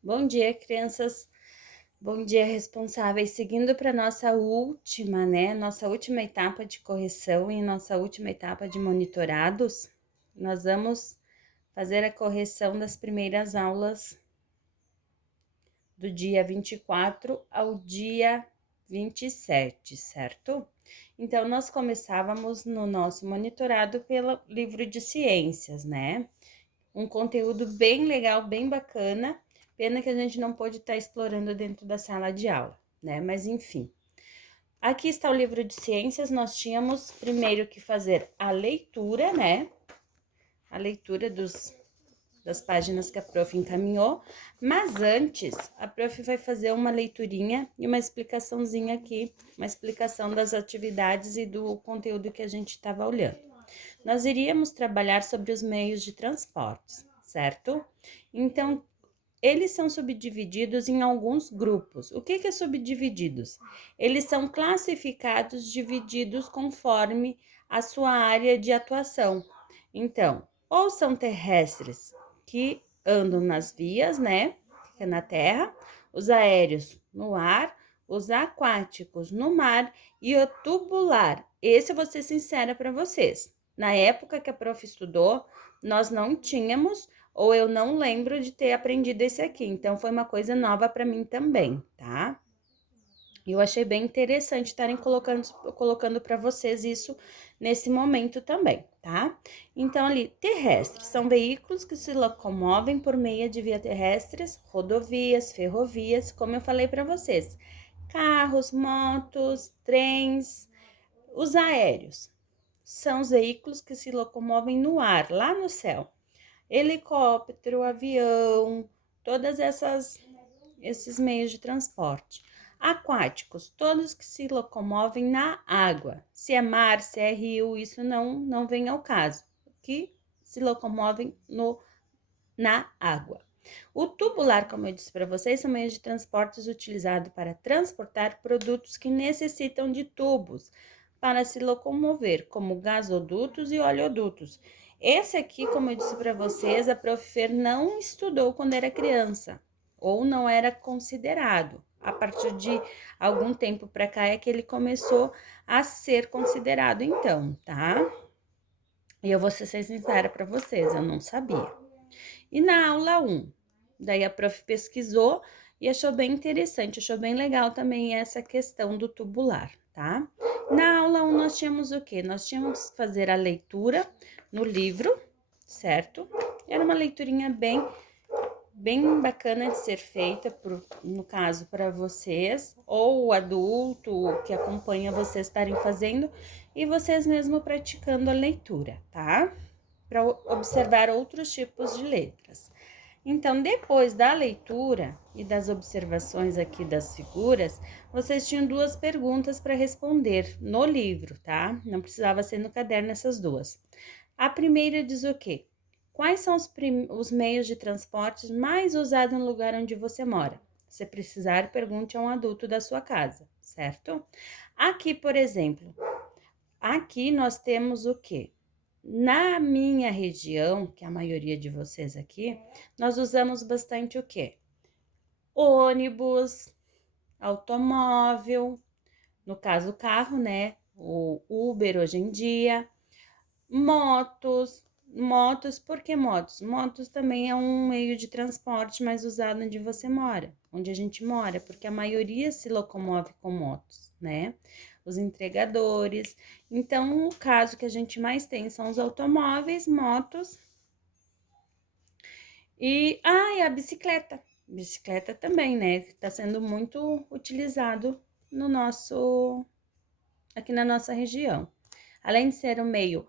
Bom dia, crianças. Bom dia, responsáveis. Seguindo para nossa última, Nossa última etapa de correção e nossa última etapa de monitorados, nós vamos fazer a correção das primeiras aulas do dia 24 ao dia 27, certo? Então, nós começávamos no nosso monitorado pelo livro de ciências, né? Um conteúdo bem legal, bem bacana. Pena que a gente não pôde estar explorando dentro da sala de aula, né? Mas enfim. Aqui está o livro de ciências. Nós tínhamos primeiro que fazer a leitura, né? A leitura das páginas que a prof encaminhou. Mas antes, a prof vai fazer uma leiturinha e uma explicaçãozinha aqui, uma explicação das atividades e do conteúdo que a gente estava olhando. Nós iríamos trabalhar sobre os meios de transportes, certo? Então, eles são subdivididos em alguns grupos. O que é subdivididos? Eles são classificados, divididos conforme a sua área de atuação. Então, ou são terrestres, que andam nas vias, né? Que é na terra, os aéreos no ar, os aquáticos no mar e o tubular. Esse eu vou ser sincera para vocês. Na época que a prof estudou, nós não tínhamos, ou eu não lembro de ter aprendido esse aqui, então foi uma coisa nova para mim também, tá? Eu achei bem interessante estarem colocando para vocês isso nesse momento também, tá? Então, ali, terrestres são veículos que se locomovem por meio de vias terrestres, rodovias, ferrovias, como eu falei para vocês. Carros, motos, trens, os aéreos são os veículos que se locomovem no ar, lá no céu. Helicóptero, avião, todas esses meios de transporte. Aquáticos, todos que se locomovem na água. Se é mar, se é rio, isso não vem ao caso. Que se locomovem na água. O tubular, como eu disse para vocês, são meios de transportes utilizados para transportar produtos que necessitam de tubos para se locomover, como gasodutos e oleodutos. Esse aqui, como eu disse para vocês, a Prof. Fer não estudou quando era criança, ou não era considerado. A partir de algum tempo para cá é que ele começou a ser considerado, então, tá? E eu vou ser sincera para vocês, eu não sabia. E na aula 1, daí a prof pesquisou e achou bem interessante, achou bem legal também essa questão do tubular, tá? Na aula 1 nós tínhamos o quê? Nós tínhamos que fazer a leitura no livro, certo? Era uma leiturinha bem bacana de ser feita, no caso, para vocês, ou o adulto que acompanha vocês estarem fazendo, e vocês mesmo praticando a leitura, tá? Para observar outros tipos de letras. Então, depois da leitura e das observações aqui das figuras, vocês tinham duas perguntas para responder no livro, tá? Não precisava ser no caderno essas duas. A primeira diz o quê? Quais são os meios de transporte mais usados no lugar onde você mora? Se precisar, pergunte a um adulto da sua casa, certo? Aqui, por exemplo, aqui nós temos o quê? Na minha região, que é a maioria de vocês aqui, nós usamos bastante o quê? Ônibus, automóvel, no caso carro, né? O Uber hoje em dia, motos, por que motos? Motos também é um meio de transporte mais usado onde você mora, onde a gente mora, porque a maioria se locomove com motos, né? Os entregadores. Então, o caso que a gente mais tem são os automóveis, motos e a bicicleta. Bicicleta também, né? Está sendo muito utilizado aqui na nossa região. Além de ser um meio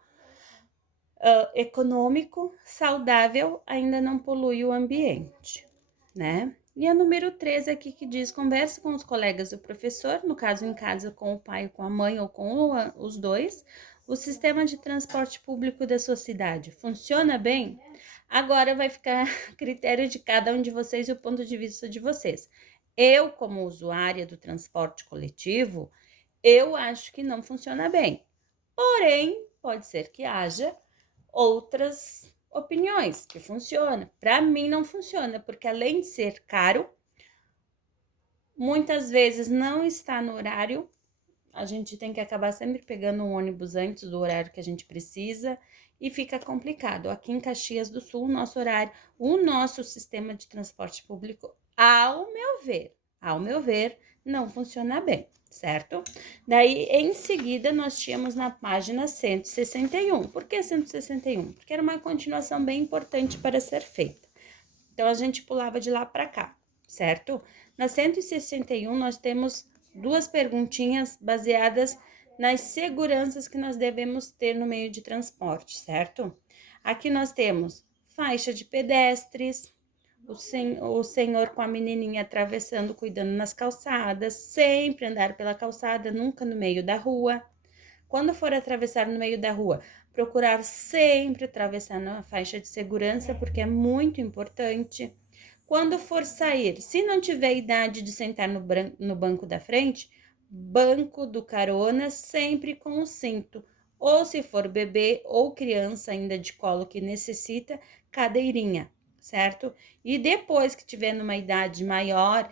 econômico, saudável, ainda não polui o ambiente, né? E a número 13 aqui que diz: converse com os colegas do professor, no caso em casa com o pai, com a mãe ou com os dois. O sistema de transporte público da sua cidade funciona bem? Agora vai ficar a critério de cada um de vocês e o ponto de vista de vocês. Eu, como usuária do transporte coletivo, eu acho que não funciona bem. Porém, pode ser que haja outras opiniões que funciona. Para mim não funciona, porque além de ser caro, muitas vezes não está no horário. A gente tem que acabar sempre pegando um ônibus antes do horário que a gente precisa e fica complicado. Aqui em Caxias do Sul, o nosso sistema de transporte público, ao meu ver, não funciona bem, certo? Daí, em seguida, nós tínhamos na página 161. Por que 161? Porque era uma continuação bem importante para ser feita. Então, a gente pulava de lá para cá, certo? Na 161, nós temos duas perguntinhas baseadas nas seguranças que nós devemos ter no meio de transporte, certo? Aqui nós temos faixa de pedestres, o senhor com a menininha atravessando, cuidando nas calçadas, sempre andar pela calçada, nunca no meio da rua. Quando for atravessar no meio da rua, procurar sempre atravessar na faixa de segurança, porque é muito importante. Quando for sair, se não tiver idade de sentar no banco da frente, banco do carona sempre com o cinto. Ou se for bebê ou criança ainda de colo que necessita, cadeirinha, certo? E depois que tiver numa idade maior,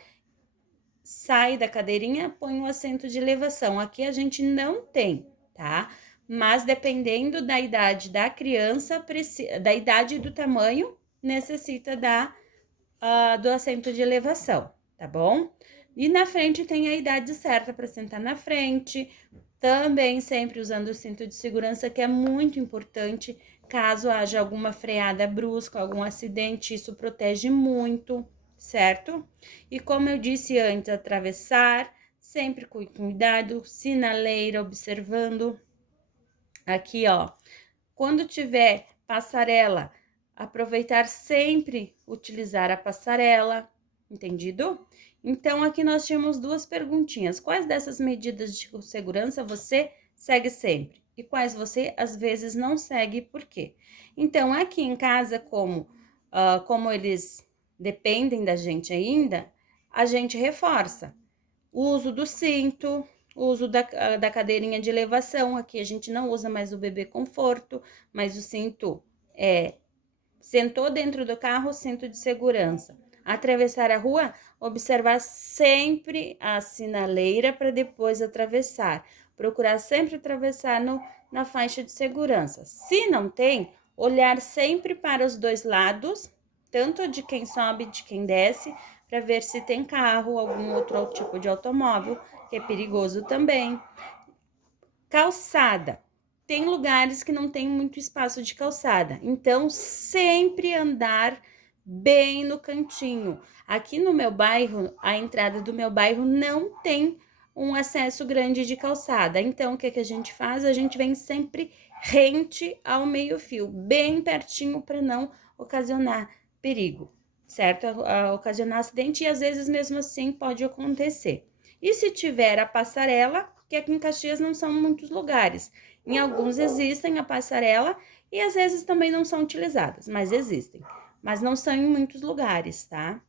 sai da cadeirinha, põe o assento de elevação. Aqui a gente não tem, tá? Mas dependendo da idade da criança, da idade e do tamanho, necessita do assento de elevação, tá bom? E na frente tem a idade certa para sentar na frente, também sempre usando o cinto de segurança, que é muito importante, caso haja alguma freada brusca, algum acidente, isso protege muito, certo? E como eu disse antes, atravessar, sempre com cuidado, sinaleira, observando. Aqui, ó, quando tiver passarela, aproveitar sempre utilizar a passarela, entendido? Então, aqui nós tínhamos duas perguntinhas. Quais dessas medidas de segurança você segue sempre? E quais você, às vezes, não segue, por quê? Então, aqui em casa, como eles dependem da gente ainda, a gente reforça. O uso do cinto, o uso da cadeirinha de elevação. Aqui a gente não usa mais o bebê conforto, mas o cinto sentou dentro do carro, cinto de segurança. Atravessar a rua, observar sempre a sinaleira para depois atravessar. Procurar sempre atravessar na faixa de segurança. Se não tem, olhar sempre para os dois lados, tanto de quem sobe, de quem desce, para ver se tem carro, algum outro tipo de automóvel, que é perigoso também. Calçada. Tem lugares que não tem muito espaço de calçada, então sempre andar bem no cantinho. Aqui no meu bairro, a entrada do meu bairro não tem um acesso grande de calçada. Então, o que a gente faz? A gente vem sempre rente ao meio-fio, bem pertinho para não ocasionar perigo, certo? Ocasionar acidente e às vezes mesmo assim pode acontecer. E se tiver a passarela, que aqui em Caxias não são muitos lugares. Em alguns existem a passarela e às vezes também não são utilizadas, mas existem. Mas não são em muitos lugares, tá?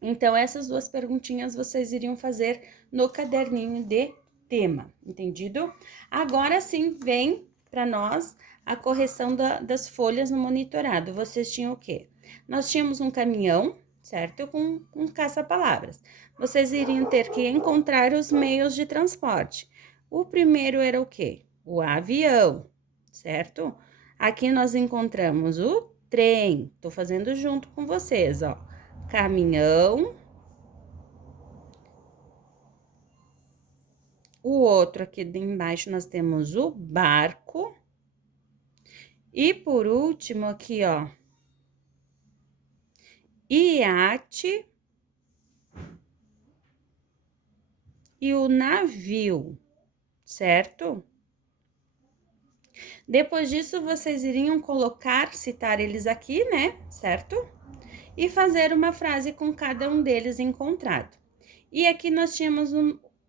Então, essas duas perguntinhas vocês iriam fazer no caderninho de tema, entendido? Agora sim, vem para nós a correção das folhas no monitorado. Vocês tinham o quê? Nós tínhamos um caminhão, certo? Com caça-palavras. Vocês iriam ter que encontrar os meios de transporte. O primeiro era o quê? O avião, certo? Aqui nós encontramos o trem. Tô fazendo junto com vocês, ó. Caminhão. O outro aqui embaixo nós temos o barco. E por último aqui, ó, iate e o navio, certo? Depois disso, vocês iriam citar eles aqui, né? Certo? E fazer uma frase com cada um deles encontrado. E aqui nós tínhamos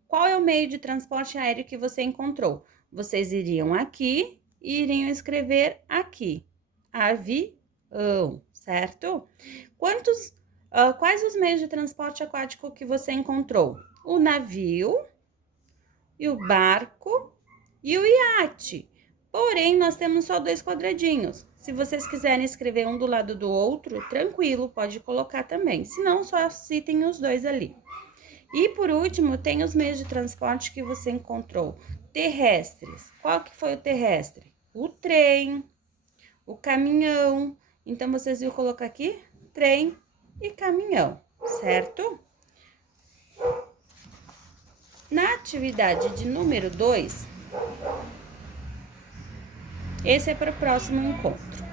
qual é o meio de transporte aéreo que você encontrou? Vocês iriam aqui e iriam escrever aqui. Avião, certo? Quais os meios de transporte aquático que você encontrou? O navio, e o barco e o iate. Porém, nós temos só 2 quadradinhos. Se vocês quiserem escrever um do lado do outro, tranquilo, pode colocar também. Se não, só citem os 2 ali. E por último, tem os meios de transporte que você encontrou. Terrestres. Qual que foi o terrestre? O trem, o caminhão. Então, vocês iam colocar aqui trem e caminhão, certo? Na atividade de número 2, esse é para o próximo encontro.